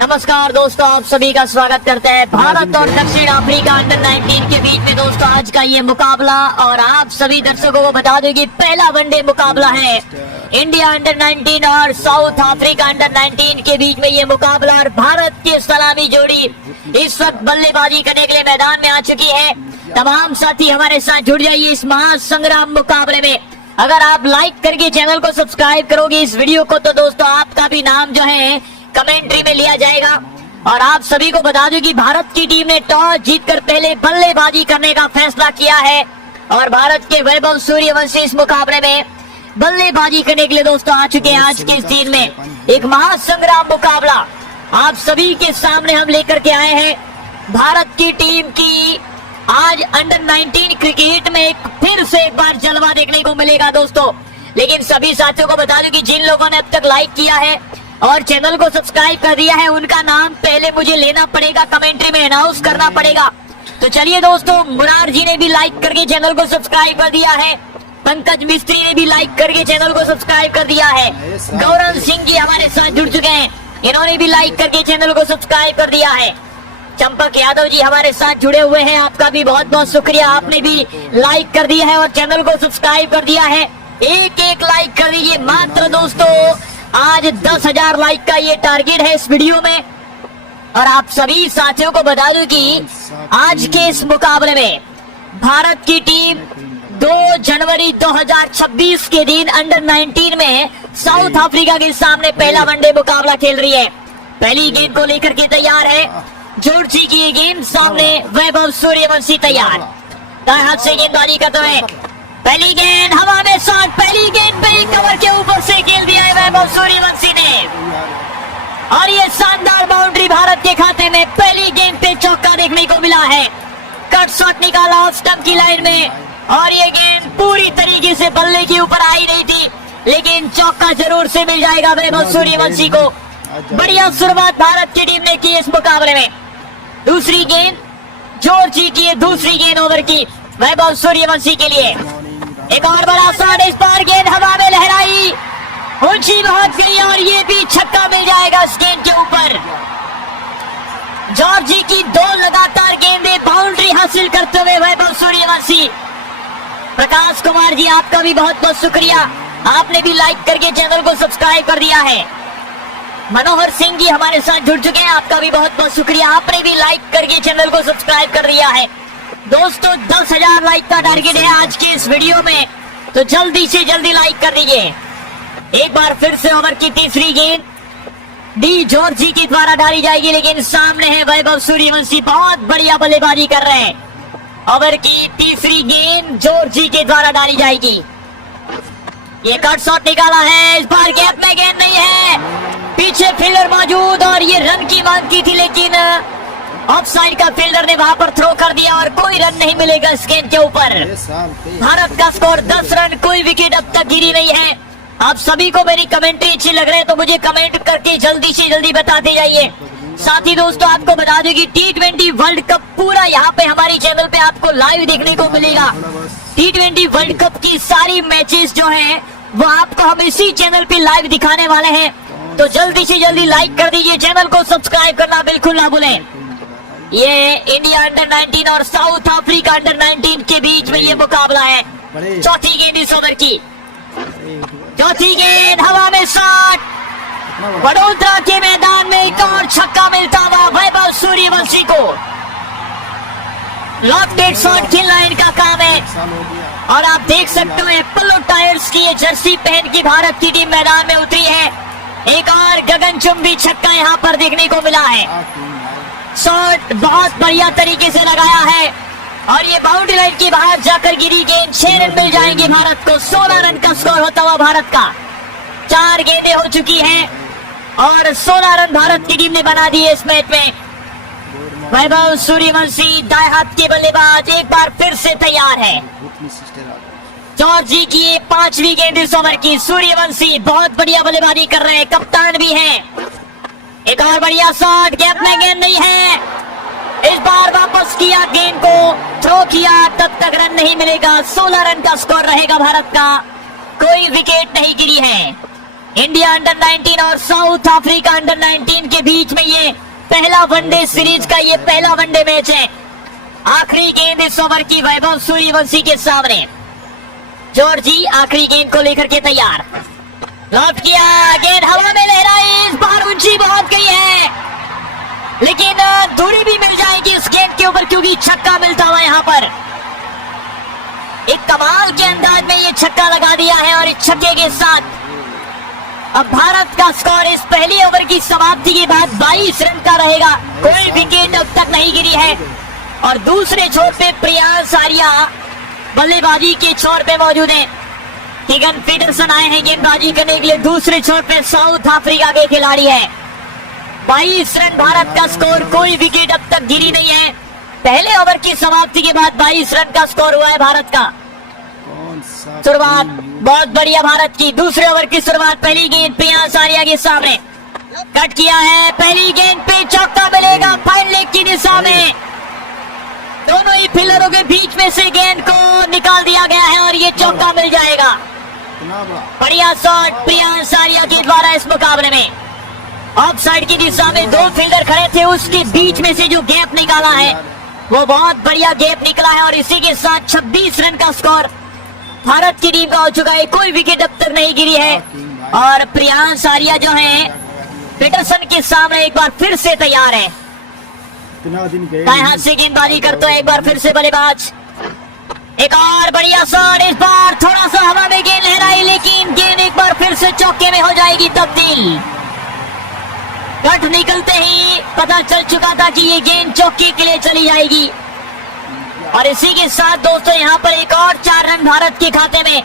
नमस्कार दोस्तों, आप सभी का स्वागत करते हैं। भारत और दक्षिण अफ्रीका अंडर 19 के बीच में दोस्तों आज का ये मुकाबला, और आप सभी दर्शकों को बता दें कि पहला वनडे मुकाबला है। इंडिया अंडर 19 और साउथ अफ्रीका अंडर 19 के बीच में ये मुकाबला, और भारत की सलामी जोड़ी इस वक्त बल्लेबाजी करने के लिए मैदान में आ चुकी है। तमाम साथी हमारे साथ जुड़ जाइए इस महासंग्राम मुकाबले में। अगर आप लाइक करके चैनल को सब्सक्राइब करोगे इस वीडियो को, तो दोस्तों आपका भी नाम जो है कमेंट्री में लिया जाएगा। और आप सभी को बता दूं कि भारत की टीम ने टॉस जीतकर पहले बल्लेबाजी करने का फैसला किया है, और भारत के वैभव सूर्यवंशी इस मुकाबले में बल्लेबाजी करने के लिए दोस्तों आ चुके हैं। आज के इस दिन में एक महासंग्राम मुकाबला आप सभी के सामने हम लेकर के आए हैं। भारत की टीम की आज अंडर 19 क्रिकेट में फिर से एक बार जलवा देखने को मिलेगा दोस्तों। लेकिन सभी साथियों को बता दूं कि जिन लोगों ने अब तक लाइक किया है और चैनल को सब्सक्राइब कर दिया है, उनका नाम पहले मुझे लेना पड़ेगा, कमेंट्री में अनाउंस करना पड़ेगा। तो चलिए दोस्तों, मुरार जी ने भी लाइक करके चैनल को सब्सक्राइब कर दिया है, पंकज मिस्त्री ने भी लाइक करके चैनल को सब्सक्राइब कर दिया है, गौरव सिंह जी हमारे साथ जुड़ चुके हैं, इन्होंने भी लाइक करके चैनल को सब्सक्राइब कर दिया है। चंपक यादव जी हमारे साथ जुड़े हुए हैं, आपका भी बहुत बहुत शुक्रिया, आपने भी लाइक कर दिया है और चैनल को सब्सक्राइब कर दिया है। एक एक लाइक कर दीजिए मात्र दोस्तों, आज 10,000 लाइक का ये टारगेट है इस वीडियो में। और आप सभी साथियों को बता दूं कि आज के इस मुकाबले में भारत की टीम 2 जनवरी 2026 के दिन अंडर 19 में साउथ अफ्रीका के सामने पहला वनडे मुकाबला खेल रही है। पहली गेंद को लेकर के तैयार है जॉर्जी की ये गेंद, सामने वैभव सूर्यवंशी तैयार, दाएं हाथ से गेंदबाजी करते हुए पहली गेंद हवा में शॉट, पहली गेंद पे ही कवर के ऊपर से खेल दिया है वैभव सूर्यवंशी ने, और ये शानदार बाउंड्री भारत के खाते में। पहली गेंद पे चौका देखने को मिला है, कट शॉट निकाला ऑफ स्टंप की लाइन में, और ये गेंद पूरी तरीके से बल्ले के ऊपर आई नहीं थी, लेकिन चौका जरूर से मिल जाएगा वैभव सूर्यवंशी को। बढ़िया शुरुआत भारत की टीम ने की इस मुकाबले में। दूसरी गेंद जॉर्जी की, दूसरी गेंद ओवर की वैभव सूर्यवंशी के लिए। एक और बड़ा शॉट, इस बार गेंद हवा में लहराई, ऊंची बहुत गई, और ये भी छक्का मिल जाएगा इस गेंद के ऊपर। जॉर्जी की 2 लगातार गेंदें बाउंड्री हासिल करते हुए वैभव सूर्यवंशी। प्रकाश कुमार जी आपका भी बहुत बहुत शुक्रिया, आपने भी लाइक करके चैनल को सब्सक्राइब कर दिया है। मनोहर सिंह जी हमारे साथ जुड़ चुके हैं, आपका भी बहुत बहुत शुक्रिया, आपने भी लाइक करके चैनल को सब्सक्राइब कर दिया है। दोस्तों 10,000 लाइक का टारगेट है आज के इस वीडियो में, तो जल्दी से जल्दी लाइक कर दीजिए। एक बार फिर से ओवर की तीसरी गेंद डी जॉर्जी के द्वारा डाली जाएगी, लेकिन सामने है वैभव सूर्यवंशी, बहुत बढ़िया बल्लेबाजी कर रहे हैं। ओवर की तीसरी गेंद जॉर्जी के द्वारा डाली जाएगी, ये कट शॉट निकाला है, इस बार गैप में गेंद नहीं है, पीछे फील्डर मौजूद, और ये रन की मांग की थी, लेकिन ऑफ साइड का फील्डर ने वहां पर थ्रो कर दिया, और कोई रन नहीं मिलेगा इस गेंद के ऊपर। भारत का स्कोर 10 रन, कोई विकेट अब तक गिरी नहीं है। आप सभी को मेरी कमेंट्री अच्छी लग रही है तो मुझे कमेंट करके जल्दी से जल्दी बताते जाइए। साथ ही दोस्तों आपको बता दूं कि T20 वर्ल्ड कप पूरा यहाँ पे हमारी चैनल पे आपको लाइव देखने को मिलेगा। T20 वर्ल्ड कप की सारी मैचेस जो हैं वो आपको हम इसी चैनल पे लाइव दिखाने वाले हैं, तो जल्दी से जल्दी लाइक कर दीजिए, चैनल को सब्सक्राइब करना बिल्कुल ना भूलें। ये इंडिया अंडर 19 और साउथ अफ्रीका अंडर 19 के बीच में ये मुकाबला है। चौथी गेंद इस ओवर की, चौथी गेंद हवा में शॉट, वडोदरा के मैदान में एक और छक्का मिलता हुआ वैभव सूर्यवंशी को। लॉफ्टेड शॉट खेलना इनका काम है, और आप देख सकते हो एप्पलो टायर्स की ये जर्सी पहन की भारत की टीम मैदान में उतरी है। एक और गगनचुंबी छक्का यहाँ पर देखने को मिला है, शॉट बहुत बढ़िया तरीके से लगाया है, और ये बाउंड्री लाइन के बाहर जाकर गिरी गेंद। 6 रन मिल जाएंगे भारत को, 16 रन का स्कोर होता हुआ भारत का। 4 गेंदें हो चुकी हैं और 16 रन भारत की टीम ने बना दिए इस मैच में। वैभव सूर्यवंशी दाएं हाथ के बल्लेबाज एक बार फिर से तैयार है। जॉर्जी की ये 5वीं गेंद इस ओवर की, सूर्यवंशी बहुत बढ़िया बल्लेबाजी कर रहे हैं, कप्तान भी हैं। एक और बढ़िया शॉट, गैप में गेंद नहीं है, इस बार वापस किया, गेंद को थ्रो किया, तब तक रन नहीं मिलेगा। 16 रन का स्कोर रहेगा भारत का, कोई विकेट नहीं गिरी है। इंडिया अंडर 19 और साउथ अफ्रीका अंडर 19 के बीच में ये पहला वनडे सीरीज का ये पहला वनडे मैच है। आखिरी गेंद इस ओवर की वैभव सूर्यवंशी के सामने। जॉर्जी आखिरी गेंद को लेकर के तैयार। लॉफ्ट किया, गेंद हवा में लहराई, इस बार ऊंची बहुत गई है, लेकिन दूरी भी मिल जाएगी इस गेंद के ऊपर क्योंकि छक्का मिलता हुआ यहाँ पर। एक कमाल के अंदाज में ये छक्का लगा दिया है और इस छक्के के साथ अब भारत का स्कोर इस पहली ओवर की समाप्ति के बाद 22 रन का रहेगा। कोई विकेट अब तक नहीं गिरी है और दूसरे छोर पे प्रियांश आर्या बल्लेबाजी के छोर पे मौजूद है। कीगन पीटरसन आए हैं गेंदबाजी करने के लिए। दूसरे छोर पे साउथ अफ्रीका के खिलाड़ी है। 22 रन भारत का स्कोर, कोई विकेट अब तक गिरी नहीं है। पहले ओवर की समाप्ति के बाद 22 रन का स्कोर हुआ है भारत का। शुरुआत बहुत बढ़िया भारत की। दूसरे ओवर की शुरुआत, पहली गेंद प्रियांश आर्या के सामने कट किया है। पहली गेंद पे चौका मिलेगा फाइन लेग की दिशा में। दोनों ही फील्डरों के बीच में से गेंद को निकाल दिया गया है और ये चौका मिल जाएगा। बढ़िया शॉट प्रियांश आर्या के द्वारा इस मुकाबले में। ऑफ साइड की दिशा में दो फील्डर खड़े थे, उसके बीच में से जो गैप निकाला है वो बहुत बढ़िया गैप निकला है और इसी के साथ 26 रन का स्कोर भारत की टीम का हो चुका है। कोई विकेट अब तक नहीं गिरी है और प्रियांश आर्या जो है पीटरसन के सामने एक बार फिर से तैयार है। दाएं हाथ से गेंदबाजी करते हैं एक बार फिर से बल्लेबाज। एक और बढ़िया शॉट, इस बार थोड़ा सा हवा में गेंद लहराई, लेकिन गेंद एक बार फिर से चौके में हो जाएगी तब्दील। कट निकलते ही पता चल चुका था कि ये गेंद चौके के लिए चली जाएगी और इसी के साथ दोस्तों यहाँ पर एक और 4 रन भारत के खाते में।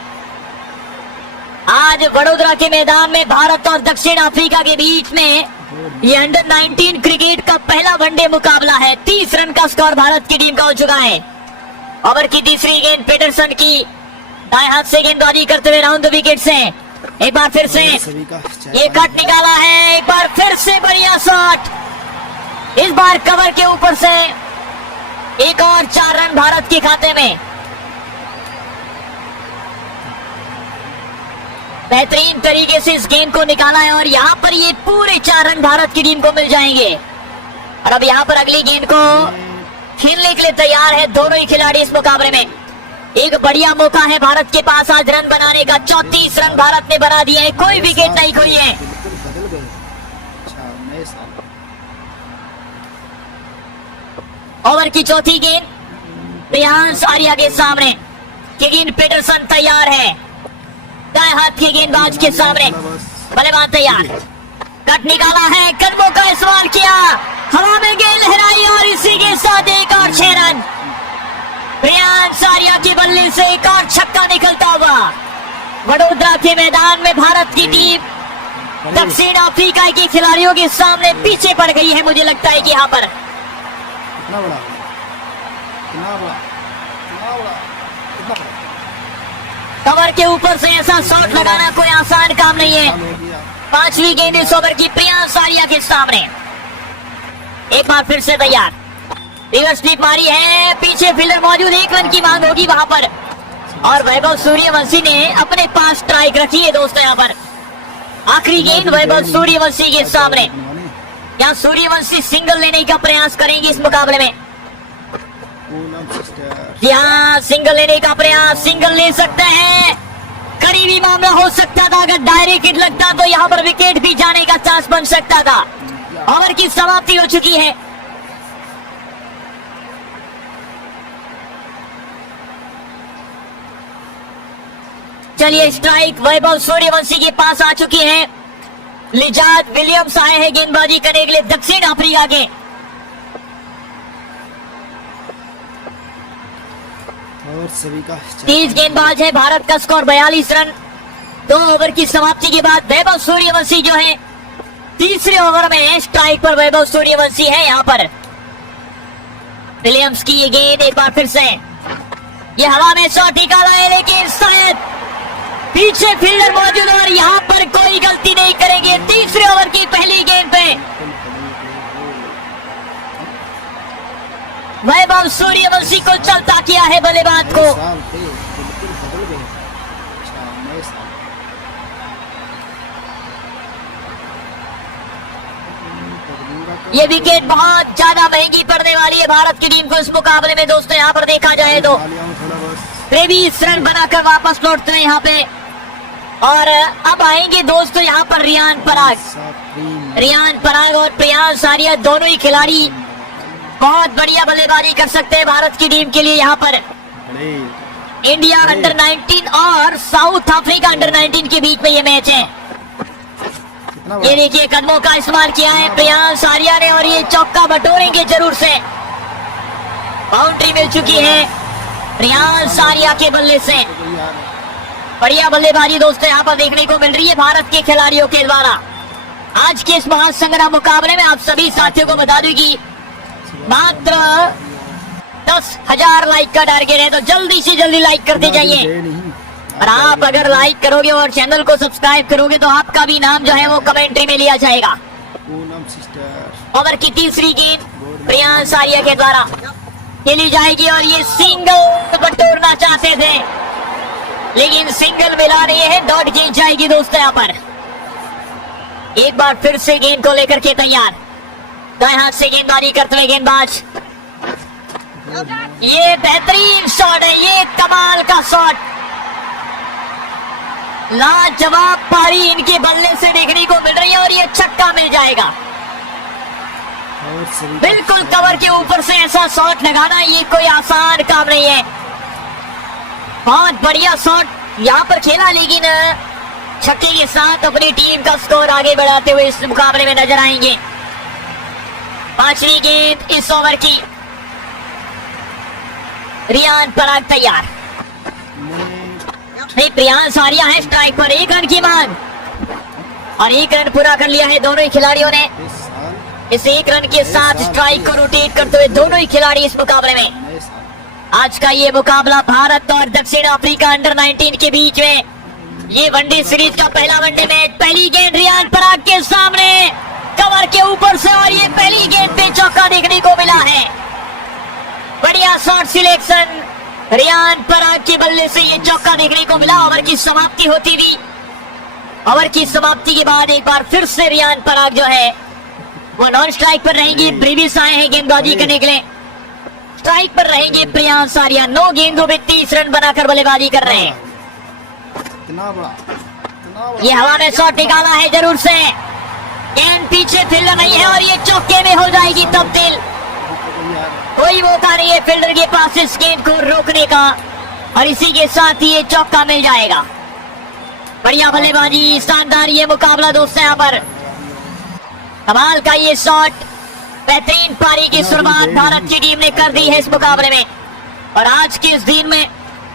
आज वडोदरा के मैदान में भारत और दक्षिण अफ्रीका के बीच में ये अंडर 19 क्रिकेट का पहला वनडे मुकाबला है। 30 रन का स्कोर भारत की टीम का हो चुका है। ओवर की तीसरी गेंद पीटरसन की दाएं हाथ से गेंदबाजी करते हुए राउंड द विकेट से एक बार फिर से ये कट निकाला है। एक बार फिर से बढ़िया शॉट, इस बार कवर के ऊपर से एक और 4 रन भारत के खाते में। बेहतरीन तरीके से इस गेंद को निकाला है और यहाँ पर ये पूरे 4 रन भारत की टीम को मिल जाएंगे। और अब यहाँ पर अगली गेंद को खेलने के लिए तैयार है दोनों ही खिलाड़ी इस मुकाबले में। एक बढ़िया मौका है भारत के पास आज रन बनाने का। 34 रन भारत ने बना दिए हैं, कोई विकेट नहीं खोई है। ओवर की चौथी गेंद प्रियांश आर्या के सामने। कीगन पीटरसन तैयार है दाएं हाथ के गेंदबाज के सामने। बल्लेबाज तैयार, कट निकाला है, कदमों का इस्तेमाल किया, हवा में गेंद लहराई और इसी के साथ एक और 6 रन। प्रियांश आर्या के बल्ले से एक और छक्का निकलता हुआ वडोदरा के मैदान में भारत की टीम दक्षिण अफ्रीका के खिलाड़ियों के सामने पीछे पड़ गई है। मुझे लगता है कि यहाँ पर कवर के ऊपर से ऐसा शॉट लगाना कोई आसान काम नहीं है। 5वीं गेंद इस ओवर की प्रियांश आर्या के सामने। एक बार फिर से तैयार, रिवर्स स्वीप मारी है, पीछे फील्डर मौजूद, 1 रन की मांग होगी वहां पर और वैभव सूर्यवंशी ने अपने पास स्ट्राइक रखी है दोस्तों। यहाँ पर आखिरी गेंद वैभव सूर्यवंशी के सामने। यहाँ सूर्यवंशी सिंगल लेने का प्रयास करेंगे इस मुकाबले में। यहाँ सिंगल लेने का प्रयास, सिंगल ले सकते हैं, करीबी मामला हो सकता था। अगर डायरेक्ट हिट लगता तो यहाँ पर विकेट भी जाने का चांस बन सकता था। ओवर की समाप्ति हो चुकी है। चलिए, स्ट्राइक वैभव सूर्यवंशी के पास आ चुकी है। लिजाद विलियम्स आए हैं गेंदबाजी करने के लिए दक्षिण अफ्रीका के। और सभी का 30 गेंदबाज है, भारत का स्कोर 42 रन। 2 ओवर की समाप्ति के बाद वैभव सूर्यवंशी जो है तीसरे ओवर में स्ट्राइक पर वैभव सूर्यवंशी है। यहाँ पर विलियम्स की ये गेंद एक बार फिर से, ये हवा में शॉट निकाला है, लेकिन शायद पीछे फील्डर मौजूद और यहाँ पर कोई गलती नहीं करेंगे। तीसरे ओवर की पहली गेंद पे वैभव सूर्यवंशी को चलता किया है बल्लेबाज को। ये विकेट बहुत ज्यादा महंगी पड़ने वाली है भारत की टीम को इस मुकाबले में दोस्तों। यहाँ पर देखा जाए तो तालियां में थोड़ा बस 23 रन बनाकर वापस लौटते हैं यहाँ पे। और अब आएंगे दोस्तों यहाँ पर रियान पराग और प्रियांश आर्या, दोनों ही खिलाड़ी बहुत बढ़िया बल्लेबाजी कर सकते हैं भारत की टीम के लिए। यहाँ पर बड़े इंडिया अंडर 19 और साउथ अफ्रीका अंडर 19 के बीच में ये मैच है। कितना ये देखिए कदमों का इस्तेमाल किया है प्रियांश आर्या ने और ये चौका बटोरेंगे जरूर से। बाउंड्री मिल चुकी है प्रियांश आर्या के बल्ले से। यार बढ़िया बल्लेबाजी दोस्तों यहाँ पर देखने को मिल रही है भारत के खिलाड़ियों के द्वारा। आज के इस महासंग्राम मुकाबले में आप सभी साथियों को बता दूं कि मात्र 10,000 लाइक का टारगेट है, तो जल्दी से जल्दी लाइक करते जाइए। गए नहीं। और आप अगर लाइक करोगे और चैनल को सब्सक्राइब करोगे तो आपका भी नाम जो है वो कमेंट्री में लिया जाएगा। पूनम सिस्टर ओवर की तीसरी गेंद प्रियांश आर्या के द्वारा खेली जाएगी और ये सिंगल बटोरना चाहते थे लेकिन सिंगल मिला नहीं है। डॉट गेंद जाएगी दोस्तों यहाँ पर। एक बार फिर से गेंद को लेकर के तैयार, दाएं हाथ से गेंदबाजी करते हुए गेंदबाज। ये बेहतरीन शॉट है, ये कमाल का शॉट, लाजवाब पारी इनके बल्ले से देखने को मिल रही है और ये छक्का मिल जाएगा। और सविका बिल्कुल कवर के ऊपर से ऐसा शॉट लगाना ये कोई आसान काम नहीं है। बहुत बढ़िया शॉट यहाँ पर खेला लेकिन छक्के के साथ अपनी टीम का स्कोर आगे बढ़ाते हुए इस मुकाबले में नजर आएंगे। पांचवी गेंद इस ओवर की, रियान पराग तैयार, नहीं प्रियांश आर्या है स्ट्राइक पर। 1 रन की मांग और 1 रन पूरा कर लिया है दोनों ही खिलाड़ियों ने। इस साल इस 1 रन के साथ स्ट्राइक को रोटेट करते हुए दोनों ही खिलाड़ी इस मुकाबले में। नए साल आज का ये मुकाबला भारत और दक्षिण अफ्रीका अंडर 19 के बीच में ये वनडे सीरीज का पहला वनडे मैच। पहली गेंद रियान पराग के सामने कवर के ऊपर से और ये पहली गेंद पे चौका देखने को मिला है। बढ़िया शॉट सिलेक्शन रियान पराग के बल्ले से ये चौका देखने को मिला। ओवर की समाप्ति होती हुई, ओवर की समाप्ति के बाद एक बार फिर से रियान पराग जो है वो नॉन स्ट्राइक पर रहेंगी। ब्रीविस आए हैं गेंदबाजी करने के लिए, स्ट्राइक पर रहेंगे प्रियांश आर्या। 9 गेंदों में 30 रन बनाकर बल्लेबाजी कर रहे हैं। इतना बड़ा ये हवा में शॉट निकाला है जरूर से, गेंद पीछे फील्डर नहीं है और ये चौके में हो जाएगी तब्दील। यार कोई मौका नहीं है फील्डर के पास इस गेंद को रोकने का और इसी के साथ ही ये चौका मिल जाएगा। बढ़िया बल्लेबाजी, शानदार ये मुकाबला दोस्तों। यहाँ पर कमाल का ये शॉट, बेहतरीन पारी की शुरुआत भारत की टीम ने कर दी है इस मुकाबले में। और आज के इस दिन में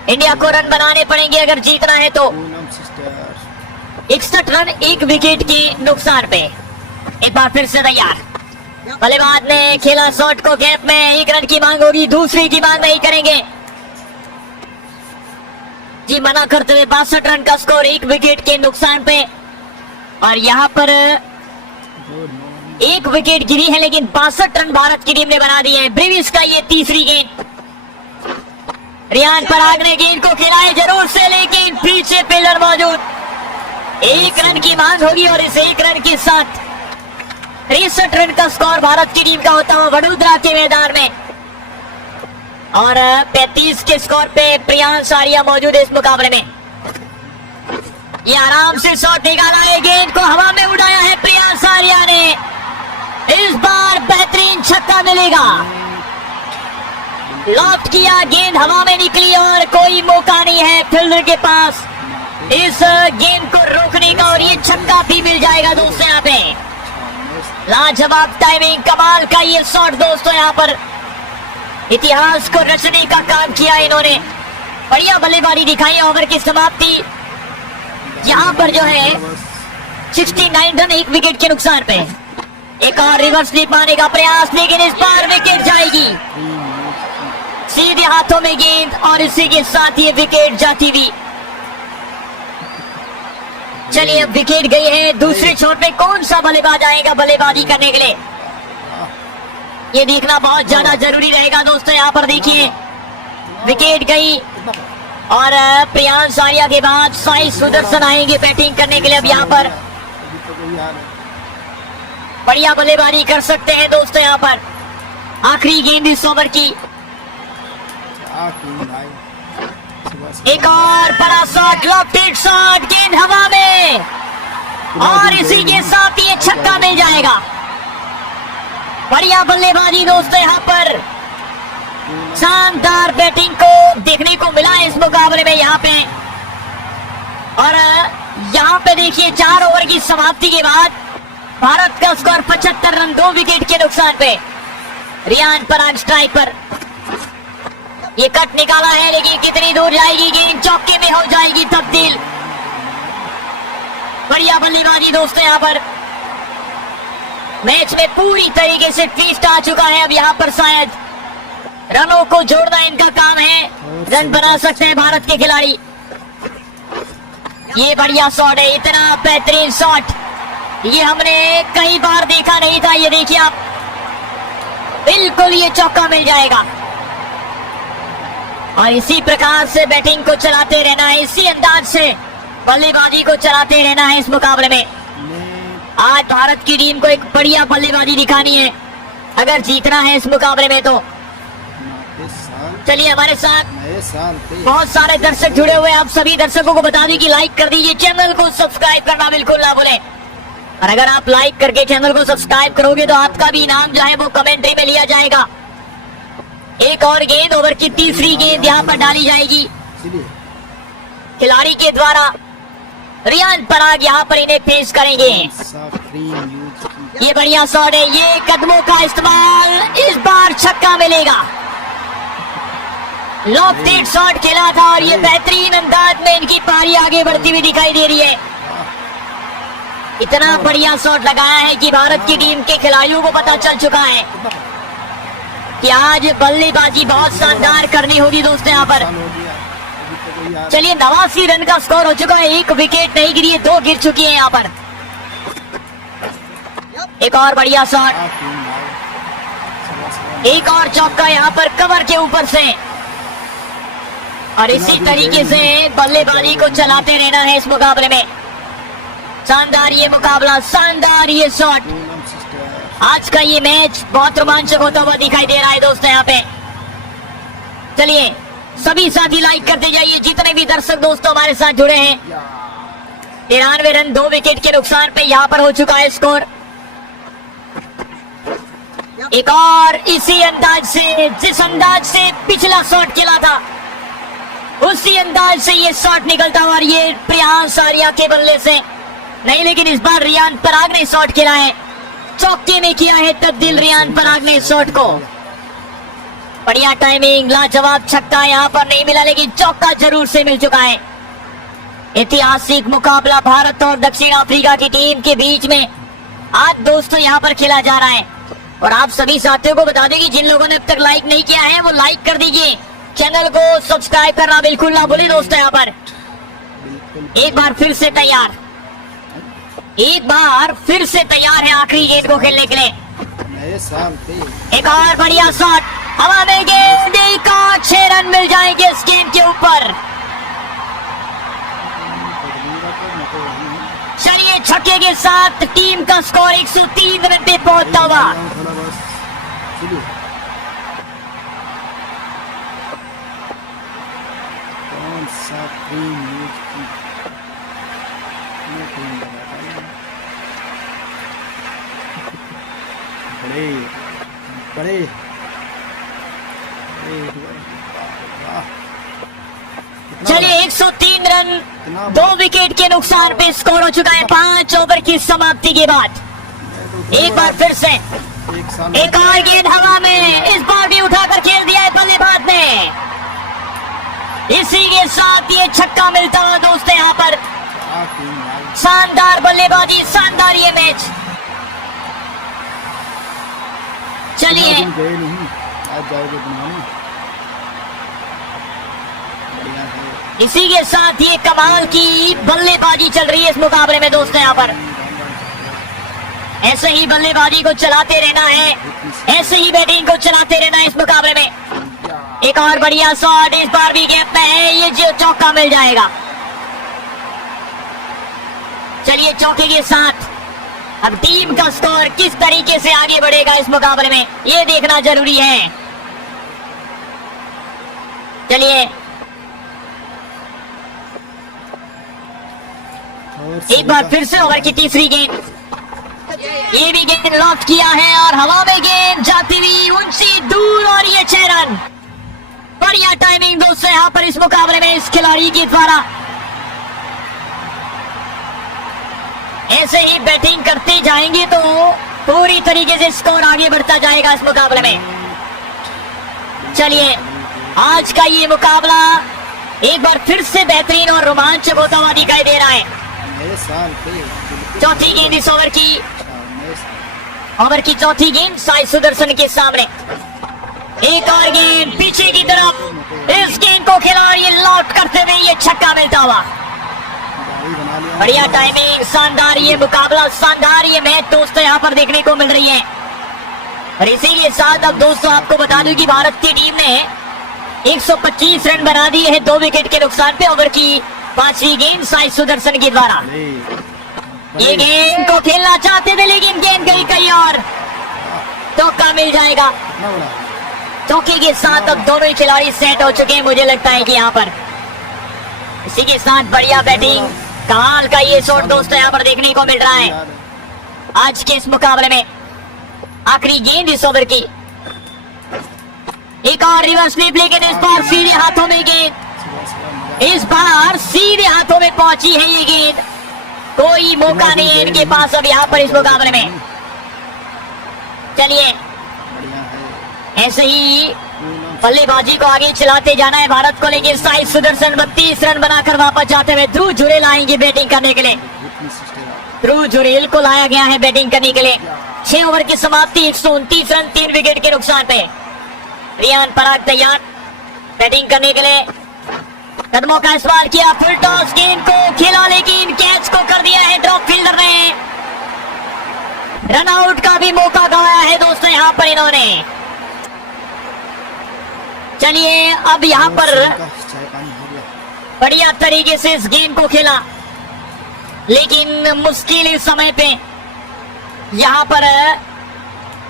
इंडिया को रन बनाने पड़ेंगे अगर जीतना है तो। पूनम सिस्टर 61 रन 1 विकेट के नुकसान पे। एक बार फिर से तैयार, बल्लेबाज ने खेला शॉट को गैप में। 1 रन की मांग होगी, दूसरी की मांग नहीं करेंगे जी, मना करते हुए। 62 रन का स्कोर 1 विकेट के नुकसान पे। और यहाँ पर 1 विकेट गिरी है लेकिन 62 रन भारत की टीम ने बना दिए हैं। ब्रीविस का ये तीसरी गेंद, रियान पराग ने गेंद को खेला है जरूर से लेकिन पीछे फील्डर मौजूद। 1 रन की मांग होगी और इस 1 रन के साथ 63 रन का स्कोर भारत की टीम का होता हुआ वडोदरा के मैदान में। और 35 के स्कोर पे प्रियांश आर्या मौजूद है इस मुकाबले में। ये आराम से शॉट निकाला है, गेंद को हवा में उड़ाया है प्रियांश आर्या ने। इस बार बेहतरीन छक्का मिलेगा। लॉफ्ट किया, गेंद हवा में निकली और कोई मौका नहीं है फील्डर के पास इस गेंद को रोकने का और ये छक्का भी मिल जाएगा दोस्तों। यहाँ पे लाजवाब टाइमिंग, कमाल का ये शॉट दोस्तों। यहाँ पर इतिहास को रचने का काम किया इन्होंने, बढ़िया बल्लेबाजी दिखाई। ओवर की समाप्ति यहाँ पर जो है 69 रन 1 विकेट के नुकसान पे। एक और रिवर्स स्वीप पाने का प्रयास लेकिन इस बार विकेट जाएगी, सीधे हाथों में गेंद और इसी के साथ ये विकेट जाती हुई। चलिए अब विकेट गई है। दूसरे छोर में कौन सा बल्लेबाज आएगा बल्लेबाजी करने के लिए, ये देखना बहुत ज्यादा जरूरी रहेगा दोस्तों। यहाँ पर देखिए विकेट गई और प्रियांश आर्या के बाद साई सुदर्शन आएंगे बैटिंग करने के लिए। अब यहाँ पर बढ़िया बल्लेबाजी कर सकते हैं दोस्तों यहाँ पर। आखिरी गेंद इस ओवर की। क्या किंग भाई, सुबह से एक और बड़ा शॉट, लॉफ्टेड शॉट, गेंद हवा में और इसी के साथ ये छक्का मिल जाएगा। बढ़िया बल्लेबाजी दोस्तों यहाँ पर। शानदार बैटिंग को देखने को मिला है इस मुकाबले में यहाँ पे। और यहाँ पे देखिए 4 ओवर की समाप्ति के बाद भारत का स्कोर 75 रन 2 विकेट के नुकसान पे। रियान पराग स्ट्राइक पर। ये कट निकाला है लेकिन कितनी दूर जाएगी गेंद, चौके में हो जाएगी तब्दील। बढ़िया बल्लेबाजी दोस्तों यहाँ पर। मैच में पूरी तरीके से ट्विस्ट आ चुका है। अब यहाँ पर शायद रनों को जोड़ना इनका काम है, रन बना सकते हैं भारत के खिलाड़ी। ये बढ़िया शॉट है, इतना बेहतरीन शॉट ये हमने कई बार देखा नहीं था। ये देखिए आप, बिल्कुल ये चौका मिल जाएगा। और इसी प्रकार से बैटिंग को चलाते रहना है, इसी अंदाज से बल्लेबाजी को चलाते रहना है इस मुकाबले में। आज भारत की टीम को एक बढ़िया बल्लेबाजी दिखानी है अगर जीतना है इस मुकाबले में। तो चलिए हमारे साथ नए साल पे बहुत सारे दर्शक जुड़े हुए हैं। आप सभी दर्शकों को बता दें कि लाइक कर दीजिए, चैनल को सब्सक्राइब करना बिल्कुल ना भूलें। और अगर आप लाइक करके चैनल को सब्सक्राइब करोगे तो आपका भी इनाम जो है वो कमेंट्री में लिया जाएगा। एक और गेंद, ओवर की तीसरी गेंद यहाँ पर डाली जाएगी इसीलिए खिलाड़ी के द्वारा। रियान पराग यहाँ पर इन्हें फेस करेंगे। सा क्रीम यूज की ये बढ़िया शॉट है, ये कदमों का इस्तेमाल, इस बार छक्का मिलेगा। लॉफ्टेड शॉट खेला था और ये बेहतरीन अंदाज में इनकी पारी आगे बढ़ती हुई दिखाई दे रही है। इतना बढ़िया शॉट लगाया है कि भारत की टीम के खिलाड़ियों को पता चल चुका है कि आज बल्लेबाजी बहुत शानदार करनी होगी दोस्तों यहाँ पर। साल हो गया, अभी तक कोई यार चलिए 89 रन का स्कोर हो चुका है, एक विकेट नहीं गिरी है, 2 गिर चुकी है यहाँ पर। एक और बढ़िया शॉट, क्या किंग भाई, सुबह से एक और चौका यहाँ पर कवर के ऊपर से। और इसी तरीके से बल्लेबाजी को चलाते रहना है इस मुकाबले में। शानदार ये मुकाबला, शानदार ये शॉट। पूनम सिस्टर आज का ये मैच बहुत रोमांचक होता हुआ दिखाई दे रहा है दोस्तों यहाँ पे। चलिए सभी साथी लाइक करते जाइए, जितने भी दर्शक दोस्तों हमारे साथ जुड़े हैं। 93 रन 2 विकेट के नुकसान पे यहाँ पर हो चुका है स्कोर। एक और इसी अंदाज से, जिस अंदाज से पिछला शॉट खेला था उसी अंदाज से ये शॉट निकलता हुआ। और ये प्रियांश आर्या के बल्ले से नहीं, लेकिन इस बार रियान पराग ने शॉट खेला है, चौके में किया है तब्दील रियान पराग ने शॉट को। बढ़िया टाइमिंग, लाजवाब छक्का यहाँ पर नहीं मिला लेकिन चौका जरूर से मिल चुका है। ऐतिहासिक मुकाबला भारत और दक्षिण अफ्रीका की टीम के बीच में आज दोस्तों यहाँ पर खेला जा रहा है। और आप सभी साथियों को बता दें कि जिन लोगों ने अब तक लाइक नहीं किया है वो लाइक कर दीजिए, चैनल को सब्सक्राइब करना बिल्कुल ना भूलिए दोस्तों यहाँ पर। एक बार फिर से तैयार, एक बार फिर से तैयार है आखिरी गेंद को खेलने के लिए। नए साल पे एक और बढ़िया शॉट, हवा में गेंद, एक और 6 रन मिल जाएंगे इस गेंद के ऊपर। चलिए छक्के के साथ टीम का स्कोर 103 रन पे पहुंचता हुआ। थोड़ा बस इसीलिए कौन सा क्रीम यूज की, मैं क्रीम लगाता हूँ। बड़े बड़े वाह, चलिए 103 रन इतना 2 विकेट के नुकसान पे स्कोर हो चुका है 5 ओवर की समाप्ति के बाद। एक बार फिर से एक साल एक और गेंद हवा में, इस बार भी उठाकर खेल दिया है बल्लेबाज ने। इसी के साथ ये छक्का मिलता हुआ दोस्तों यहाँ पर। क्या किंग भाई, शानदार बल्लेबाजी, शानदार ये मैच। चलिए दिन गए नहीं, आज जाओगे बनाने। बढ़िया है, इसी के साथ ये कमाल की बल्लेबाजी चल रही है इस मुकाबले में दोस्तों यहाँ पर। ऐसे ही बल्लेबाजी को चलाते रहना है, ऐसे ही बैटिंग को चलाते रहना है इस मुकाबले में। एक और बढ़िया शॉट, इस बार भी गैप में है, ये जो चौका मिल जाएगा। चलिए चौके के साथ अब टीम का स्कोर किस तरीके से आगे बढ़ेगा इस मुकाबले में, ये देखना जरूरी है। चलिए और एक बार फिर से ओवर की तीसरी गेंद, ये भी गेंद लॉक किया है और हवा में गेंद जाती हुई ऊंची दूर, और ये 6 रन। बढ़िया टाइमिंग दोस्तों यहाँ पर इस मुकाबले में इस खिलाड़ी के द्वारा। ऐसे ही बैटिंग करते जाएंगे तो पूरी तरीके से स्कोर आगे बढ़ता जाएगा इस मुकाबले में। चलिए आज का ये मुकाबला एक बार फिर से बेहतरीन और रोमांचक होता हुआ दिखाई दे रहा है। नए साल पे चौथी गेंद इस ओवर की, नए साल ओवर की चौथी गेंद साई सुदर्शन के सामने। एक और गेंद पीछे की तरफ, इस गेंद को खिलाड़ी लॉक करते हुए ये छक्का मिलता हुआ। गाड़ी बना लिया। बढ़िया टाइमिंग, शानदार ये मुकाबला, शानदार ये मैच दोस्तों यहाँ पर देखने को मिल रही है। और इसी के साथ अब दोस्तों आपको बता दूं कि भारत की टीम ने 125 रन बना दिए हैं 2 विकेट के नुकसान पे। ओवर की 5वीं गेंद साई सुदर्शन के द्वारा। ये गेंद को खेलना चाहते थे लेकिन गेंद गई कहीं और, चौका मिल जाएगा। कितना बड़ा चौके के साथ अब दोनों ही खिलाड़ी सेट हो चुके हैं मुझे लगता है कि यहाँ पर। इसी के साथ बढ़िया बैटिंग, कमाल का ये शॉट दोस्तों यहाँ पर देखने को मिल रहा है यार, आज के इस मुकाबले में। आखिरी गेंद इस ओवर की, एक और रिवर्स स्वीप, लेकिन इस बार सीधे हाथों में गेंद, सुबह सुबह मजा इस बार सीधे हाथों में पहुंची है ये गेंद। कोई मौका नहीं है इनके पास अब यहाँ पर इस मुकाबले में। चलिए बढ़िया है। ऐसे ही बल्लेबाजी को आगे चलाते जाना है भारत को, लेकिन साई सुदर्शन 32 रन बनाकर वापस जाते हुए ध्रुव जुरेल आएंगे बैटिंग करने के लिए। इतनी सिस्टम ध्रुव जुरेल को लाया गया है बैटिंग करने के लिए। 6 ओवर की समाप्ति, 129 रन 3 विकेट के नुकसान पे। रियान पराग तैयार बैटिंग करने के लिए, कदमों का इस्तेमाल किया, फुल टॉस, गेंद को खेला लेकिन कैच को कर दिया है ड्रॉप फील्डर ने। रन आउट का भी मौका गवाया है दोस्तों यहाँ पर इन्होंने। चलिए अब यहाँ पर चाय पानी हो गया। बढ़िया तरीके से इस गेंद को खेला, लेकिन मुश्किल इस समय पे यहाँ पर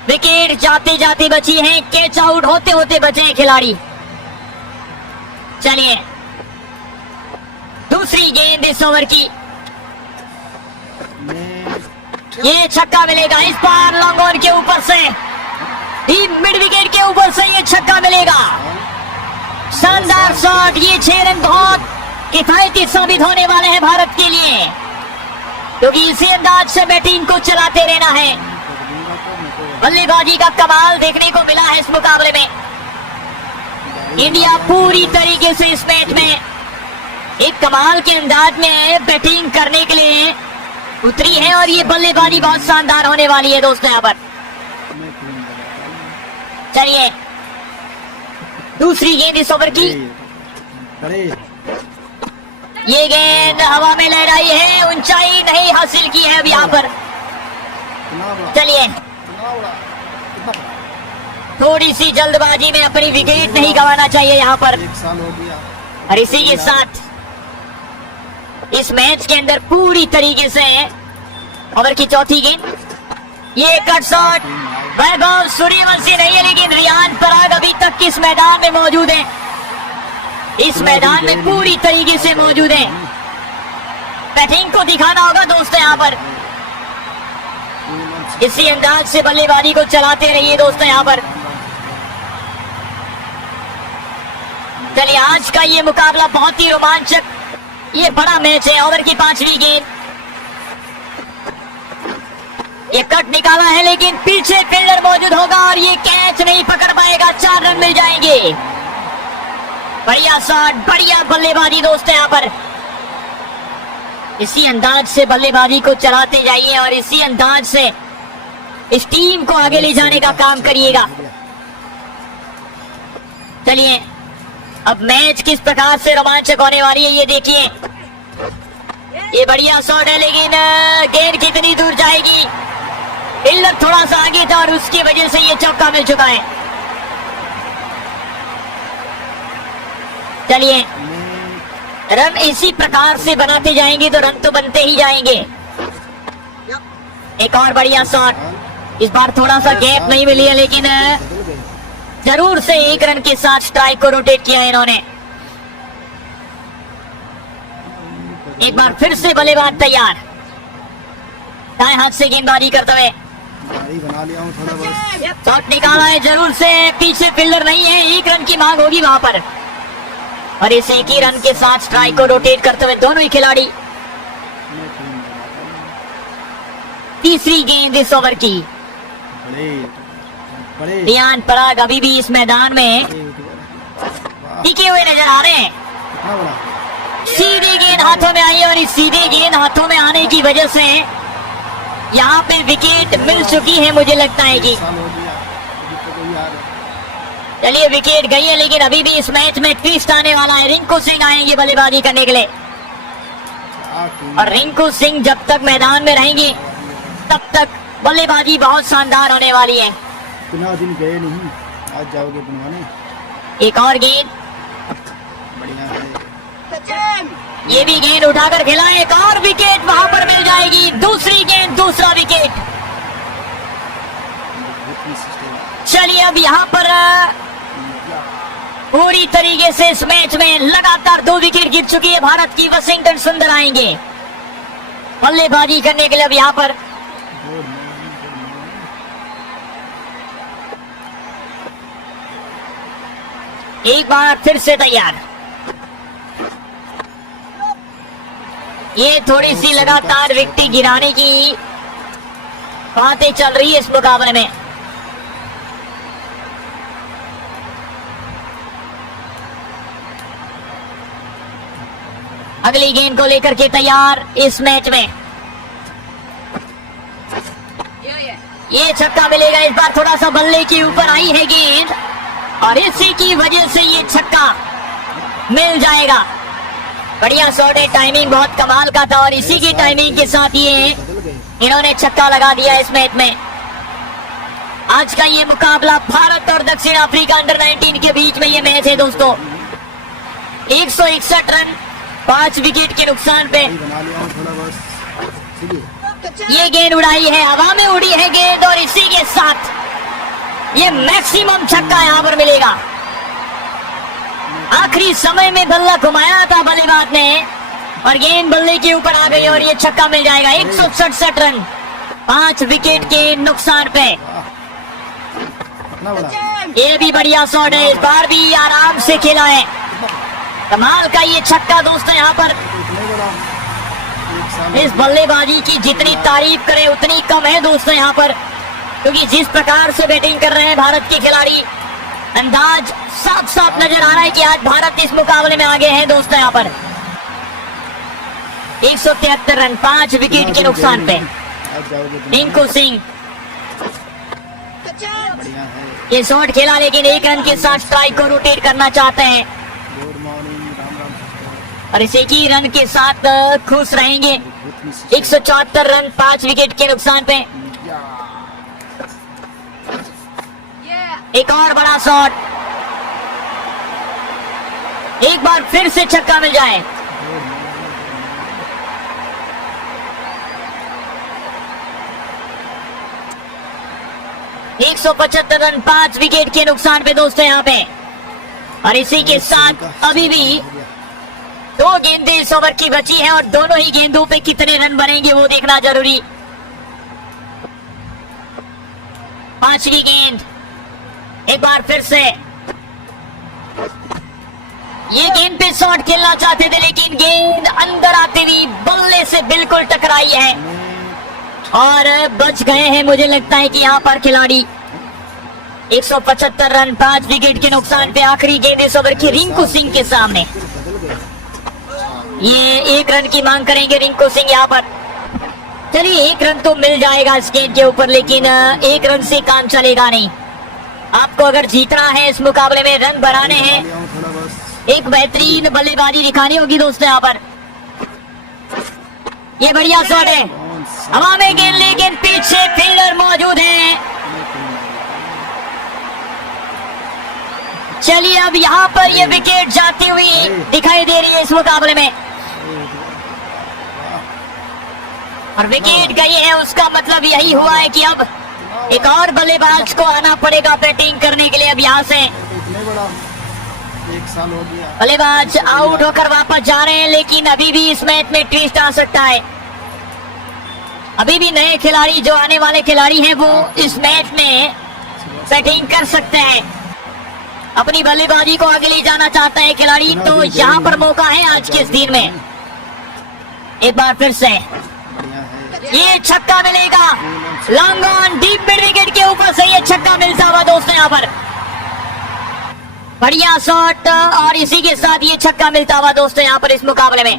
विकेट जाते जाते बची है, कैच आउट होते होते बचे हैं खिलाड़ी। चलिए दूसरी गेंद इस ओवर की, ये छक्का मिलेगा इस बार लॉन्ग ऑन के ऊपर से, मिड विकेट के ऊपर से ये छक्का मिलेगा। शानदार शॉट, ये 6 रन बहुत किफायती साबित होने वाले हैं भारत के लिए, क्योंकि इसी अंदाज से बैटिंग को चलाते रहना है। बल्लेबाजी का कमाल देखने को मिला है इस मुकाबले में। इंडिया पूरी तरीके से इस मैच में एक कमाल के अंदाज में बैटिंग करने के लिए उतरी है, और ये बल्लेबाजी बहुत शानदार होने वाली है दोस्तों यहाँ पर। चलिए दूसरी गेंद इस ओवर की, ये गेंद हवा में लहराई है, ऊंचाई नहीं हासिल की है अब यहाँ पर। चलिए थोड़ी सी जल्दबाजी में अपनी विकेट नहीं गंवाना चाहिए यहाँ पर। 1 साल हो गया। और इसी के साथ इस मैच के अंदर पूरी तरीके से ओवर की चौथी गेंद, ये कट शॉट, वैभव सूर्यवंशी नहीं है लेकिन रियान पराग अभी तक इस मैदान में मौजूद है, इस मैदान में पूरी तरीके से मौजूद है। बैटिंग को दिखाना होगा दोस्तों यहाँ पर, इसी अंदाज से बल्लेबाजी को चलाते रहिए दोस्तों यहाँ पर। चलिए आज का ये मुकाबला बहुत ही रोमांचक, ये बड़ा मैच है। ओवर की 5वीं गेंद, ये कट निकाला है लेकिन पीछे फील्डर मौजूद होगा और ये कैच नहीं पकड़ पाएगा, 4 रन मिल जाएंगे। बढ़िया शॉट, बढ़िया बल्लेबाजी दोस्तों यहाँ पर। इसी अंदाज से बल्लेबाजी को चलाते जाइए और इसी अंदाज से इस टीम को आगे ले जाने का काम करिएगा। चलिए अब मैच किस प्रकार से रोमांचक होने वाली है ये देखिए। ये बढ़िया शॉट है लेकिन गेंद कितनी दूर जाएगी, फील्डर थोड़ा सा आगे था और उसकी वजह से ये चौका मिल चुका है। चलिए रन इसी प्रकार से बनाते जाएंगे तो रन तो बनते ही जाएंगे। एक और बढ़िया शॉट, इस बार थोड़ा सा गैप नहीं मिली है, लेकिन बदल गए। जरूर से 1 रन के साथ स्ट्राइक को रोटेट किया है इन्होंने। एक बार फिर से बल्लेबाज तैयार, दाएं हाथ से गेंदबाजी करते हुए गाड़ी बना लिया हूँ थोड़ा बहुत। शॉट निकाला है, जरूर से पीछे फील्डर नहीं है, 1 रन की मांग होगी वहां पर। और इस 1 ही रन के साथ स्ट्राइक को रोटेट करते हुए दोनों ही खिलाड़ी। तीसरी गेंद इस ओवर की। बड़े बड़े रियान पराग अभी भी इस मैदान में वाह, टिके हुए नजर आ रहे हैं। कितना बड़ा। सीधी गेंद हाथों में आई, और इस सीधी गेंद हाथों में आने की वजह से यहाँ पे विकेट मिल चुकी है। मुझे लगता है कि साल हो गया, अभी तो कोई याद है। चलिए विकेट गई है, लेकिन अभी भी इस मैच में ट्विस्ट आने वाला है। रिंकू सिंह आएंगे बल्लेबाजी करने के लिए, क्या टीम और रिंकू सिंह जब तक मैदान में रहेंगी तब तक बल्लेबाजी बहुत शानदार होने वाली है। इतना दिन गए नहीं, आज जाओगे बनवाने। एक और गेंद, बढ़िया है। ये भी गेंद उठाकर खेला, एक और विकेट वहां पर मिल जाएगी। दूसरी गेंद, दूसरा विकेट। चलिए अब यहाँ पर पूरी तरीके से इस मैच में लगातार 2 विकेट गिर चुकी है भारत की। वॉशिंगटन सुंदर आएंगे बल्लेबाजी करने के लिए अब यहाँ पर। एक बार फिर से तैयार, ये थोड़ी सी लगातार विकेट गिराने की बातें चल रही है इस मुकाबले में। अगली गेंद को लेकर के तैयार इस मैच में। ये छक्का मिलेगा, इस बार थोड़ा सा बल्ले के ऊपर आई है गेंद, और इसी की वजह से ये छक्का मिल जाएगा। बढ़िया शॉट है, टाइमिंग बहुत कमाल का था, और इसी की टाइमिंग के साथ ये इन्होंने छक्का लगा दिया इस मैच में। आज का ये मुकाबला भारत और दक्षिण अफ्रीका अंडर 19 के बीच में ये मैच है दोस्तों। 161 रन 5 विकेट के नुकसान पे बना लिया हूँ थोड़ा बहुत। चलिए ये गेंद उड़ाई है, हवा में उड़ी है गेंद, और इसी के साथ ये मैक्सिमम छक्का यहाँ पर मिलेगा। आखिरी समय में बल्ला घुमाया था बल्लेबाज ने, और गेंद बल्ले के ऊपर आ गई, और ये छक्का मिल जाएगा। 167 रन 5 विकेट के नुकसान पे। कितना बड़ा। ये भी बढ़िया शॉट है, इस बार भी आराम से खेला है। कमाल का ये छक्का दोस्तों, यहाँ पर इतना बड़ा। एक साल इस बल्लेबाजी की जितनी तारीफ करें उतनी कम है दोस्तों यहाँ पर, क्योंकि जिस प्रकार से बैटिंग कर रहे हैं भारत के खिलाड़ी, अंदाज साफ साफ नजर आ रहा है कि आज भारत इस मुकाबले में आगे है दोस्तों। यहाँ पर 173 रन 5 विकेट के नुकसान पे आज जाओगे बनवाने। रिंकू सिंह बढ़िया है। ये शॉट खेला, लेकिन 1 रन के साथ स्ट्राइक को रोटेट करना चाहते हैं, गुड मॉर्निंग, राम राम। और इसी की रन के साथ खुश रहेंगे। 174 रन 5 विकेट के नुकसान पे एक और बड़ा शॉट, एक बार फिर से छक्का मिल जाए। एक 175 रन 5 विकेट के नुकसान पे दोस्तों यहाँ पे, और इसी के साथ अभी भी 2 गेंदें इस ओवर की बची हैं, और दोनों ही गेंदों पे कितने रन बनेंगे वो देखना जरूरी। 5वीं गेंद, एक बार फिर से ये गेंद पे शॉट खेलना चाहते थे, लेकिन गेंद अंदर आते हुई बल्ले से बिल्कुल टकराई है, और बच गए हैं। मुझे लगता है कि यहाँ पर खिलाड़ी 175 रन 5 विकेट के नुकसान पे आखिरी गेंद इस ओवर की रिंकू सिंह के सामने। ये 1 रन की मांग करेंगे रिंकू सिंह यहाँ पर। चलिए 1 रन तो मिल जाएगा इस गेंद के ऊपर, लेकिन 1 रन से काम चलेगा नहीं। आपको अगर जीतना है इस मुकाबले में, रन बनाने हैं, थोड़ा बस। एक बेहतरीन बल्लेबाजी दिखानी होगी दोस्तों यहाँ पर। ये बढ़िया शॉट है, हवा में गेंद, लेकिन पीछे फील्डर मौजूद है। चलिए अब यहाँ पर ये विकेट जाती हुई दिखाई दे रही है इस मुकाबले में। और विकेट गई है, उसका मतलब यही हुआ है कि अब एक और बल्लेबाज को आना पड़ेगा बैटिंग करने के लिए। अब यहाँ से इतने बड़ा 1 साल हो गया। बल्लेबाज आउट होकर वापस जा रहे हैं, लेकिन अभी भी इस मैच में ट्विस्ट आ सकता है। अभी भी नए खिलाड़ी, जो आने वाले खिलाड़ी हैं, वो इस मैच में बैटिंग कर सकते हैं। अपनी बल्लेबाजी को आगे ले जाना चाहता है खिलाड़ी, तो यहाँ पर मौका है आज के इस दिन में। एक बार फिर से बढ़िया है। ये छक्का मिलेगा, long on deep mid wicket के ऊपर से ये छक्का मिलता हुआ दोस्तों यहाँ पर। बढ़िया शॉट और इसी के साथ ये छक्का मिलता हुआ दोस्तों यहाँ पर इस मुकाबले में।